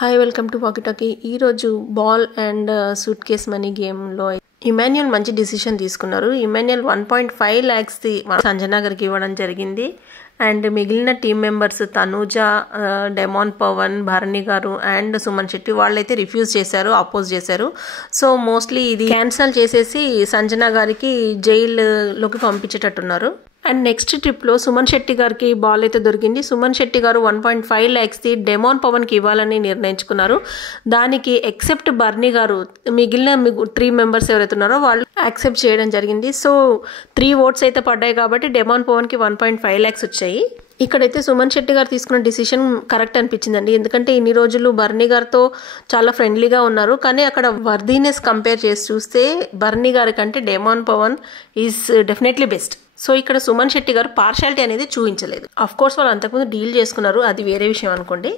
Hi welcome to walkie talkie. ఈరోజు ball and suit money గేమ్లో Emmanuel మంచి decision తీసుకున్నారు. ఇమాన్యుయల్ 1.5 lakhsది సంజనా గారికి ఇవ్వడం జరిగింది. అండ్ మిగిలిన team members Tanuja, Demon Pavan, Bharani గారు అండ్ సుమన్ శెట్టి వాళ్ళైతే రిఫ్యూజ్ చేశారు, అపోజ్ చేశారు. సో మోస్ట్లీ ఇది క్యాన్సల్ చేసేసి సంజనా గారికి జైల్లోకి పంపించేటట్టున్నారు. అండ్ నెక్స్ట్ ట్రిప్లో సుమన్ శెట్టి గారికి బాల్ అయితే దొరికింది. సుమన్ శెట్టి గారు 1.5 lakhsది డెమాన్ పవన్కి ఇవ్వాలని నిర్ణయించుకున్నారు. దానికి ఎక్సెప్ట్ బర్నీ గారు మిగిలిన 3 మెంబర్స్ ఎవరైతే ఉన్నారో వాళ్ళు యాక్సెప్ట్ చేయడం జరిగింది. సో 3 votes అయితే పడ్డాయి కాబట్టి డెమాన్ పవన్కి 1.5 lakhs వచ్చాయి. ఇక్కడైతే సుమన్ శెట్టి గారు తీసుకున్న డిసిషన్ కరెక్ట్ అనిపించిందండి. ఎందుకంటే ఇన్ని రోజులు బర్నీ గారితో చాలా ఫ్రెండ్లీగా ఉన్నారు, కానీ అక్కడ వర్దీనెస్ కంపేర్ చేసి చూస్తే బర్నీ గారి కంటే Demon Pavan is definitely best. So ఇక్కడ సుమన్ శెట్టి గారు పార్షాలిటీ అనేది చూపించలేదు. అఫ్ కోర్స్ వాళ్ళు అంతకుముందు డీల్ చేసుకున్నారు, అది వేరే విషయం అనుకోండి.